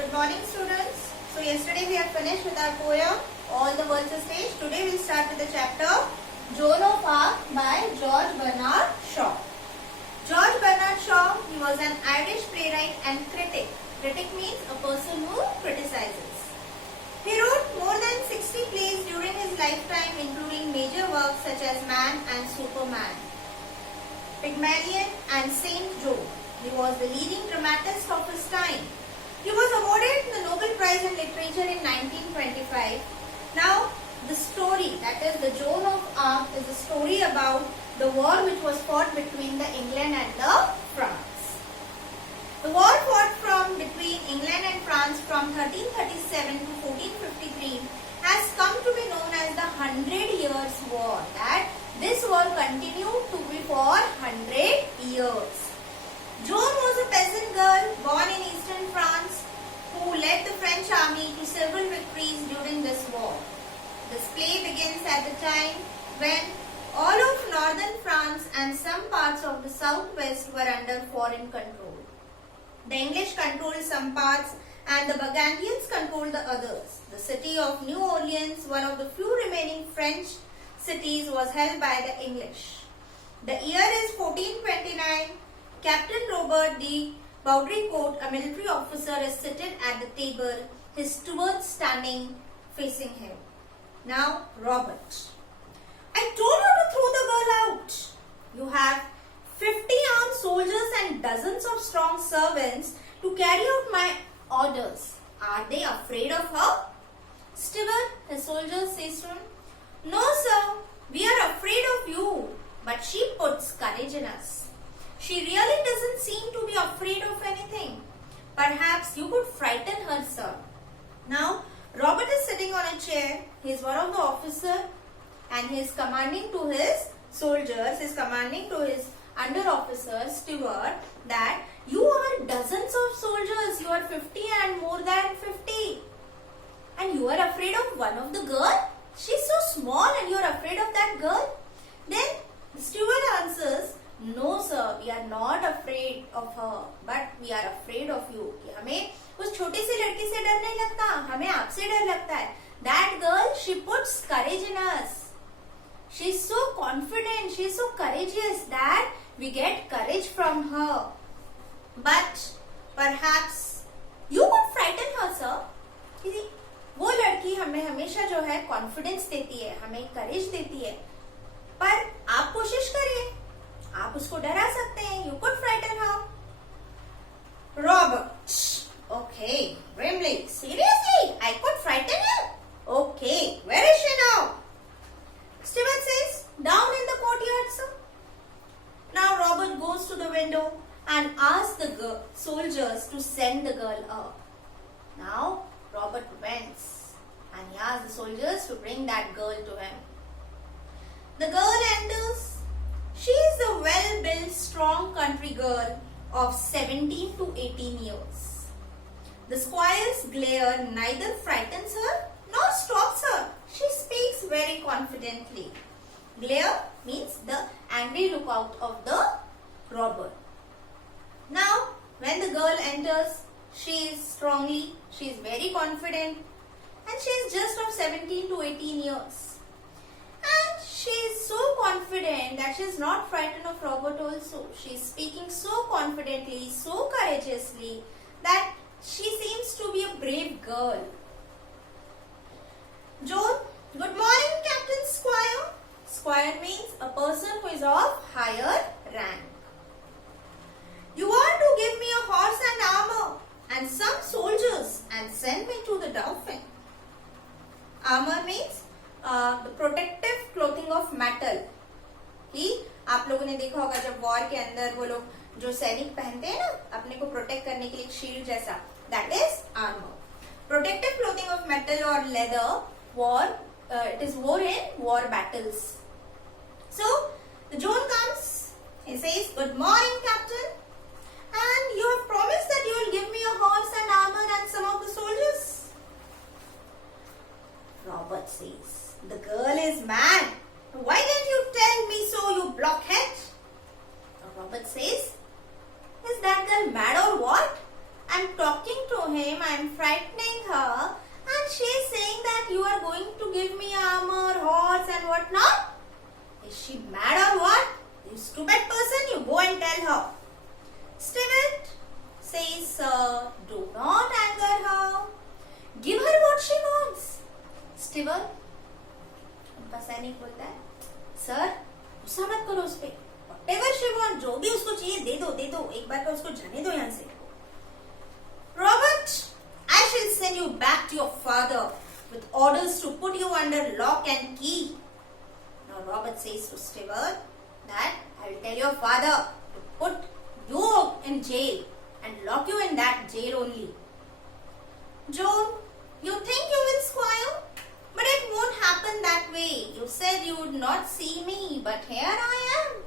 Good morning, students. So yesterday we have finished with our poem All the World's a Stage. Today we will start with the chapter Joan of Arc by George Bernard Shaw. George Bernard Shaw, he was an Irish playwright and critic. Critic means a person who criticizes. He wrote more than 60 plays during his lifetime, including major works such as Man and Superman, Pygmalion and Saint Joe. He was the leading dramatist of his time. He was awarded the Nobel Prize in Literature in 1925. Now, the story, that is the Joan of Arc, is a story about the war which was fought between the England and the France. The war fought between England and France from 1337 to 1453 has come to be known as the 100 Years' War. That this war continued to be for 100 years. Joan was a peasant girl born in eastern France who led the French army to several victories during this war. This play begins at the time when all of northern France and some parts of the southwest were under foreign control. The English controlled some parts and the Burgundians controlled the others. The city of New Orleans, one of the few remaining French cities, was held by the English. The year is 1429. Captain Robert de Baudricourt, a military officer, is seated at the table, his stewards standing facing him. Now, Robert, I told you to throw the girl out. You have 50 armed soldiers and dozens of strong servants to carry out my orders. Are they afraid of her? Steward, his soldiers says to him, No, sir, we are afraid of you, but she puts courage in us. She really doesn't seem to be afraid of anything. Perhaps you could frighten her, sir. Now, Robert is sitting on a chair. He is one of the officers and he is commanding to his soldiers, he is commanding to his under officer, steward, that you are dozens of soldiers, you are 50 and more than 50. And you are afraid of one of the girl? She is so small and you are afraid of that girl? Then the steward answers, No, sir, we are not afraid of her, but we are afraid of you. कि हमें उस छोटी सी लड़की से डर नहीं लगता, हमें आपसे डर लगता है. That girl, she puts courage in us. She is so confident, she is so courageous that we get courage from her. But perhaps you could frighten her, sir. किसी वो लड़की हमें हमेशा जो है कॉन्फिडेंस देती है, हमें करेज देती है. पर आप कोशिश करिए, आप उसको डरा सकते हैं. You could frighten her. Robert, okay, grimly, seriously, I could frighten her. Okay, where is she now? Steward says, down in the courtyard, sir. Now Robert goes to the window and asks the soldiers to send the girl up. Now Robert went and he asks the soldiers to bring that girl to him. The girl enters. She is a well-built, strong country girl of 17 to 18 years. The squire's glare neither frightens her nor stops her. She speaks very confidently. Glare means the angry look out of the robber. Now, when the girl enters, she is very confident, and she is just of 17 to 18 years. And she is so confident that she is not frightened of Robert also. She is speaking so confidently, so courageously that she seems to be a brave girl. Joan, good morning, Captain Squire. Squire means a person who is of higher rank. You are to give me a horse and armor and some soldiers and send me to the Dauphin. Armor means the protective clothing of metal. कि आप लोगों ने देखा होगा जब war के अंदर वो लोग जो सैनिक पहनते हैं ना अपने को प्रोटेक्ट करने के लिए एक शील्ड जैसा, that is armor. Protective clothing of metal or leather, it is worn in war battles. So the Joan comes. He says, "Good morning, Captain, and you have promised that you will give me a horse and armor and some of the soldiers." Robert says, "The girl is mad. Why didn't you tell me so, you blockhead?" Robert says, "Is that girl mad or what? I am talking to him, I am frightening her, and she is saying that you are going to give me armor, horse and what not? Is she mad or what? You stupid person, you go and tell her. Stewart says, sir, do not anger her. Give her what she wants. Stewart, उनका सैनिक बोलता है, sir गुस्सा मत करो उस पे, whatever she wants, जो भी उसको चाहिए दे दो, एक बार का उसको जाने दो यहाँ से. Robert, I shall send you back to your father with orders to put you under lock and key. Now Robert says to Stewart that I will tell your father to put you in jail and lock you in that jail only. Joan, you think you will, Squire? But it won't happen that way. You said you would not see me, but here I am.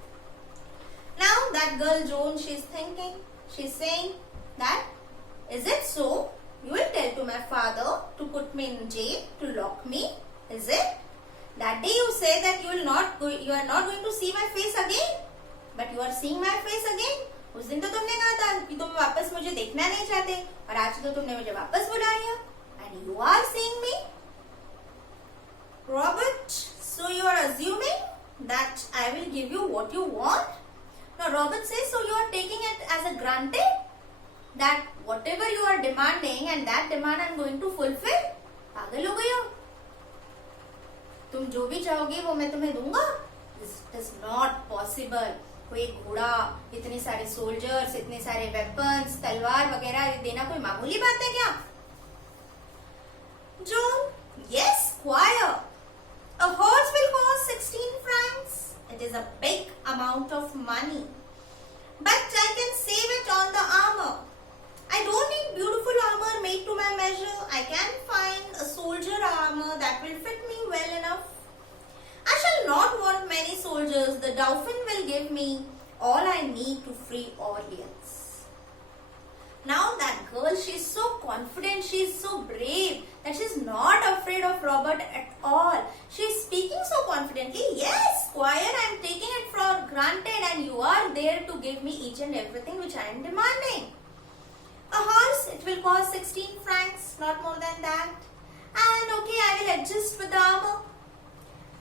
Now that girl Joan, she's thinking, she's saying that, is it so? You will tell to my father to put me in jail, to lock me, is it? That day you say that you are not going to see my face again, but you are seeing my face again. उस दिन तो तुमने कहा था कि तुम वापस मुझे देखना नहीं चाहते, और आज तो तुमने मुझे वापस बुला लिया, and you are seeing me. Robert, so you are assuming that I will give you what you want? Now Robert says, so you are taking it as a granted that whatever you are demanding and that demand I am going to fulfill. पागल हो गई हो? तुम जो भी चाहोगे वो मैं तुम्हें दूंगा? This is not possible. कोई घोड़ा, इतने सारे सोल्जर्स, इतने सारे वेपन्स, तलवार वगैरह देना कोई मामूली बात है क्या? Joan, yes, Squire. A horse will cost 16 francs. It is a big amount of money. But I can save it on the armor. I don't need beautiful armor made to my measure. I can find a soldier armor that will fit me well enough. I shall not want many soldiers. The Dauphin will give me all I need to free Orleans. Now that girl, she's so confident, she's so brave that she's not afraid of Robert at all. She's speaking so confidently, yes, Squire, I am taking it for granted and you are there to give me each and everything which I am demanding. A horse, it will cost 16 francs, not more than that. And okay, I will adjust with the armor.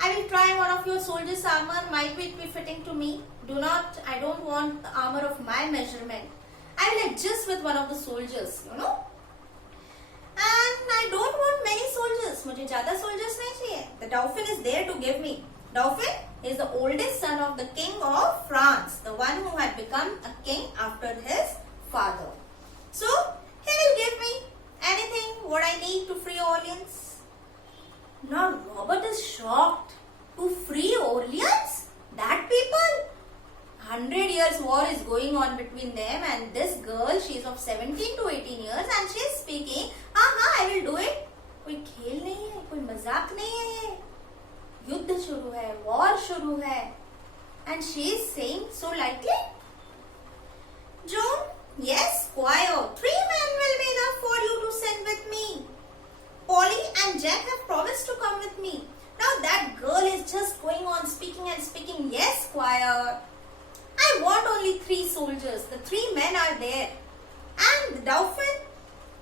I will try one of your soldiers' armor, might it be fitting to me. I don't want the armor of my measurement. I will adjust with one of the soldiers, you know. And I don't want many soldiers. मुझे ज़्यादा soldiers नहीं चाहिए. The Dauphin is there to give me. Dauphin is the oldest son of the king of France, the one who had become a king after his father. So he will give me anything what I need to free Orleans. Now Robert is shocked. To free Orleans? That people? 100 years war is going on between them and this girl, she is of 17 to 18 years and she is speaking, I will do it. कोई खेल नहीं है, कोई मजाक नहीं है ये. युद्ध शुरू है, war शुरू है. And she is saying so lightly. Joan, yes, Squire, 3 men will be enough for you to send with me. Polly and Jack have promised to come with me. Now that girl is just going on speaking and speaking. Yes, Squire. I want only 3 soldiers. The 3 men are there. And the Dauphin,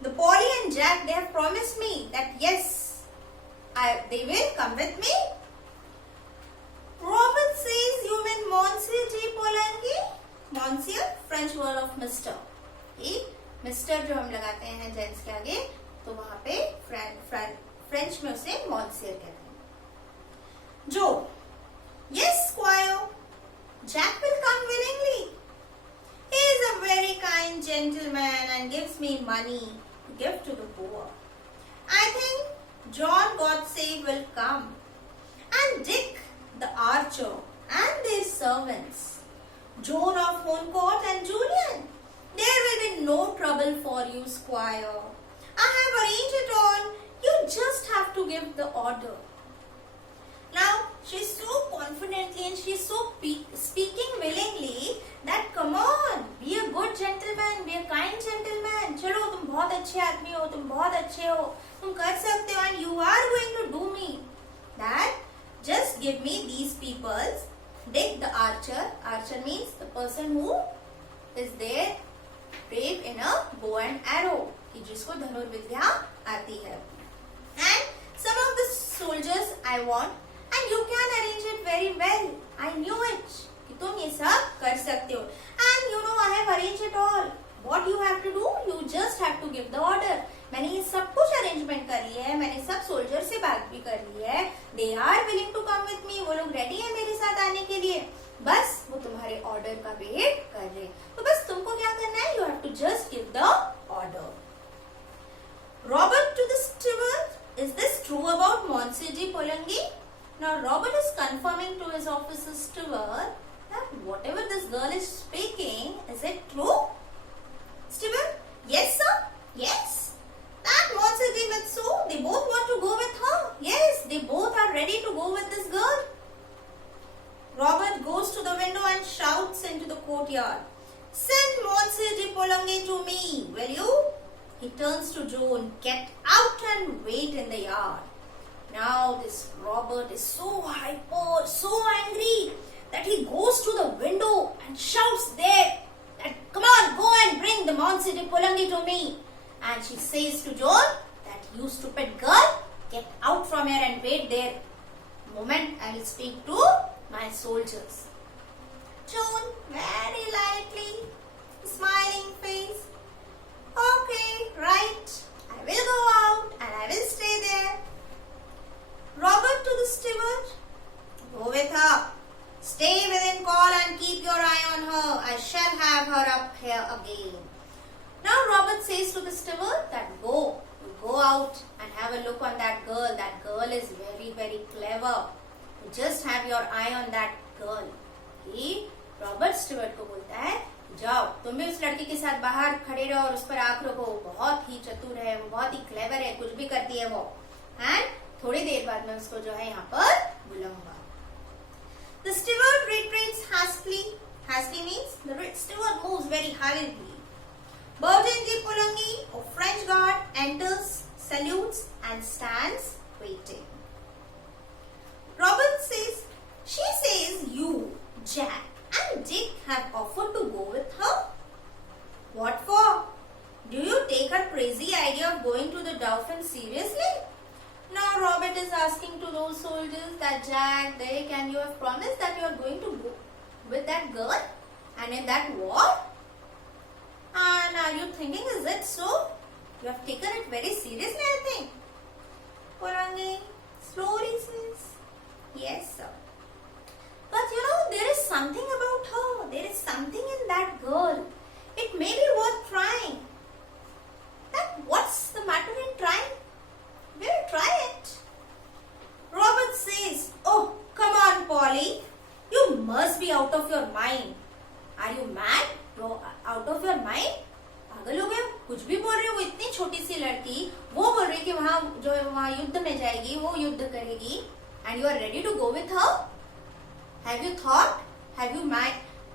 the Polly and Jack, they have promised me that yes, they will come with me. Robert says, you mean Monsieur de Polanyi? Monsieur, French word of Mr. Mr जो हम लगाते हैं gents के आगे, तो वहाँ पे French में उसे Monsieur कहते हैं. Joe, yes, Squire. Jack will come willingly. He is a very kind gentleman and gives me money to give to the poor. I think John Godsave will come. And Dick, the archer, and their servants. Joan of Honcourt and Julian. There will be no trouble for you, Squire. I have arranged it all. You just have to give the order. Now, she's so confidently and she's so speaking willingly that come on, be a good gentleman, be a kind gentleman. चलो तुम बहुत अच्छे आदमी हो, तुम बहुत अच्छे हो, तुम कर सकते हो and you are going to do me. That just give me these peoples. Dick the archer. Archer means the person who is there brave in a bow and arrow. कि जिसको धनुर्विद्या आती है. And some of the soldiers I want, and you can arrange it very well. I knew it. कि तुम ये सब कर सकते हो. And you know I have arranged it all. What you have to do? You just have to give the order. मैंने ये सब कुछ अरेंजमेंट कर लिया है. मैंने सब सोल्जर से बात भी कर ली है. They are willing to come with me. वो लोग रेडी है मेरे साथ आने के लिए. बस वो तुम्हारे ऑर्डर का वेट कर रहे. तो बस तुमको क्या करना है? You have to just give the order. Robert to the steward. Is this true about Monsieur de Polanyi? Now Robert is confirming to his officer's steward that whatever this girl is speaking, is it true? Steward, yes sir, yes. That Monsieur de Mitsu, they both want to go with her. Yes, they both are ready to go with this girl. Robert goes to the window and shouts into the courtyard. Send Monsieur de Polanyi to me, will you? He turns to Joan. Get out and wait in the yard. Now this Robert is so hyper, so angry that he goes to the window and shouts there that come on, go and bring the Monsieur de Polanyi to me. And she says to Joan that you stupid girl, get out from here and wait there. Moment I will speak to my soldiers. Joan very lightly, smiling face. Okay, right. I will go out and I will stay there. Robert to the steward. Go with her. Stay within call and keep your eye on her. I shall have her up here again. Now Robert says to the steward that go out and have a look on that girl. That girl is very, very clever. Just have your eye on that girl. कि Robert Stuart को बोलता है जाओ तुम भी उस लड़की के साथ बाहर खड़े रहो और उस पर आंख रखो. बहुत ही चतुर है वो, बहुत ही क्लेवर है, कुछ भी करती है वो. एंड थोड़ी देर बाद मैं उसको जो है यहाँ पर बुलाऊंगा. The steward retreats hastily. Hastily means the steward moves very hurriedly. Bertin de Polanyi, a French guard, enters, salutes, and stands waiting. Robert says, she says you, Jack, and Dick have offered to go with her. What for? Do you take her crazy idea of going to the Dauphin seriously? Now Robert is asking to those soldiers that Jack, Dick, and you have promised that you are going to go with that girl and in that war? And are you thinking, is it so? You have taken it very seriously, I think. Polanyi slowly says, yes, sir. But you know, there is something about her. There is something in that girl. It may be worth trying. That what's the matter in trying? We'll try it. Robert says, oh, come on, Polly. You must be out of your mind. Are you mad? You're out of your mind? पागल हो गए? कुछ भी बोल रहे हो. वो इतनी छोटी सी लड़की वो बोल रही कि वहाँ जो वहाँ युद्ध में जाएगी, वो युद्ध करेगी. And you are ready to go with her? Have you thought? Have you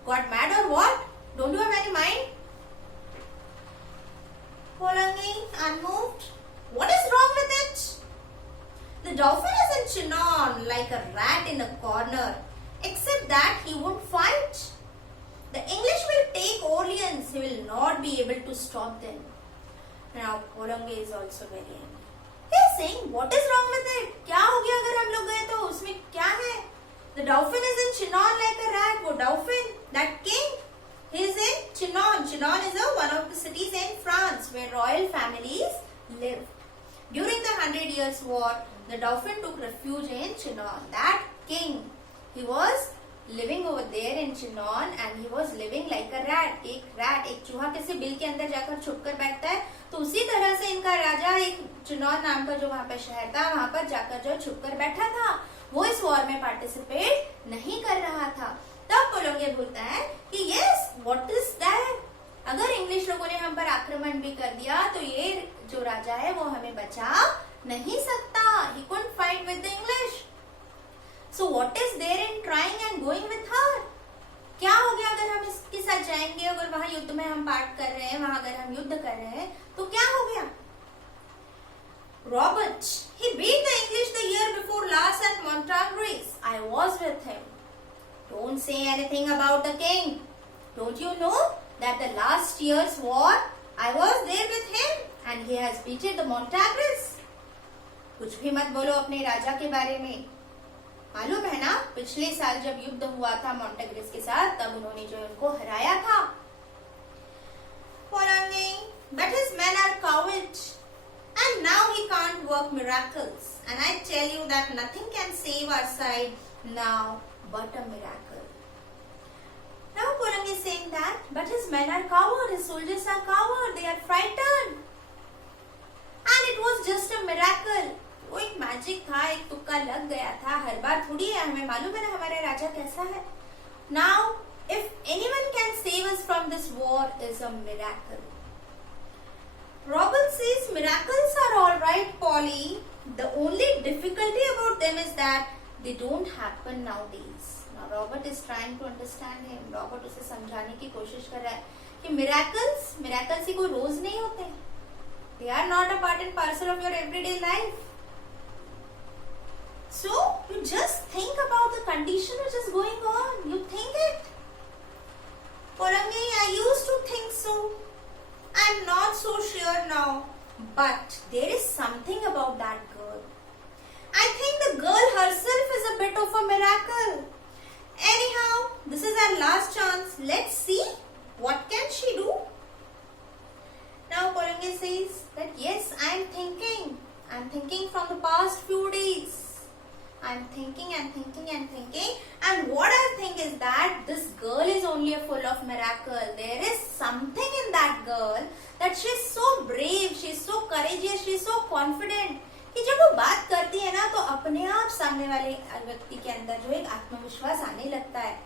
got mad or what? Don't you have any mind? Polanyi, unmoved. What is wrong with it? The Dauphin is in Chinon like a rat in a corner. Except that he won't fight. The English will take Orleans. He will not be able to stop them. Now Polanyi is also very angry. He is saying, what is wrong with it? क्या हो गया अगर हम लोग गए तो उसमें क्या है? The Dauphin is in Chinon like a rat. वो Dauphin, that king, he is in Chinon. Chinon is one of the cities in France where royal families live. During the 100 Years' War, the Dauphin took refuge in Chinon. That king, he was living over there in Chinon and he was living like a rat. एक चूहा कैसे bill के अंदर जाकर छुप कर बैठता है, तो उसी तरह से इनका राजा एक चिनौन नाम का जो वहाँ पे शहर था, वहाँ पर जाकर जो छुप कर बैठा था, वो इस वॉर में पार्टिसिपेट नहीं कर रहा था. तब पोलंगी बोलता है कि यस, व्हाट इज दैट? अगर इंग्लिश लोगों ने हम पर आक्रमण भी कर दिया तो ये जो राजा है वो हमें बचा नहीं सकता. He couldn't fight with the English. So what is there in trying and going with her? क्या हो गया अगर हम इसके साथ जाएंगे, अगर वहां युद्ध में हम पार्ट कर रहे हैं, वहां अगर हम युद्ध कर रहे हैं तो क्या हो गया? Robert, he beat the English the year before last at Montagres. I was with him. Don't say anything about the king. Don't you know that the last year's war, I was there with him and he has beaten the Montagnais. कुछ भी मत बोलो अपने राजा के बारे में. मालूम है ना, पिछले साल जब युद्ध हुआ था मॉन्टेग्रेस के साथ, तब उन्होंने जो उनको हराया था. But his men are cowards, and now he can't work miracles. And I tell you that nothing can save our side now but a miracle. Now Purang is saying that, but his men are cowards, his soldiers are cowards, they are frightened. And it was just a miracle. वो एक magic था, एक तुक्का लग गया था. हर बार थोड़ी है, हमें मालूम है ना हमारा राजा कैसा है. Now, if anyone can save us from this war, is a miracle. Robert says miracles are all right, Polly. The only difficulty about them is that they don't happen nowadays. Now Robert is trying to understand him. Robert उसे समझाने की कोशिश कर रहा है कि miracles ही कोई रोज नहीं होते. They are not a part and parcel of your everyday life. So you just think about the condition which is going on. You think it. Porangi, I used to think so. I'm not so sure now. But there is something about that girl. I think the girl herself is a bit of a miracle. Anyhow, this is our last chance. Let's see what can she do. Now Porangi says that yes, I'm thinking. I'm thinking from the past few days. I'm thinking and thinking and thinking, and what I think is that this girl is only a full of miracle. There is something in that girl that she is so brave, she is so courageous, she is so confident कि जब वो बात करती है ना तो अपने आप सामने वाले व्यक्ति के अंदर जो एक आत्मविश्वास आने लगता है,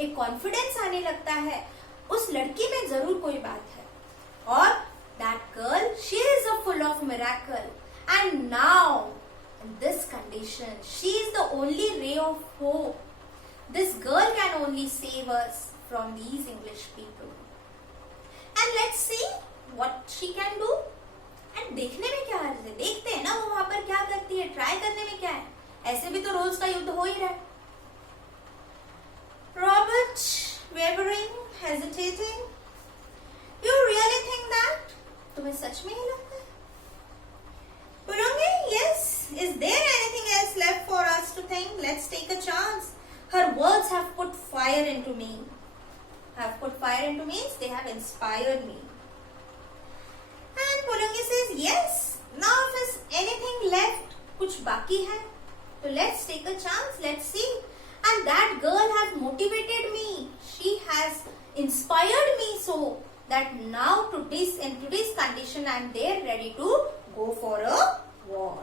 एक कॉन्फिडेंस आने लगता है. उस लड़की में जरूर कोई बात है. और that girl, she is a full of miracle, and now in this condition, she is the only ray of hope. This girl can only save us from these English people. And let's see what she can do. And देखने में क्या हर्ज है, देखते हैं ना वो वहां पर क्या करती है, ट्राई करने में क्या है. ऐसे भी तो रोज का युद्ध हो ही रहा है. Robert, wavering, hesitating. You really think that? तुम्हें सच में ही लगता है? Purungi, yes. Is there anything else left for us to think? Let's take a chance. Her words have put fire into me. Have put fire into means they have inspired me. And Purungi says, yes. Now if there's anything left, kuch baki hai, so let's take a chance. Let's see. And that girl has motivated me. She has inspired me so that now in today's condition I am there ready to go for a war.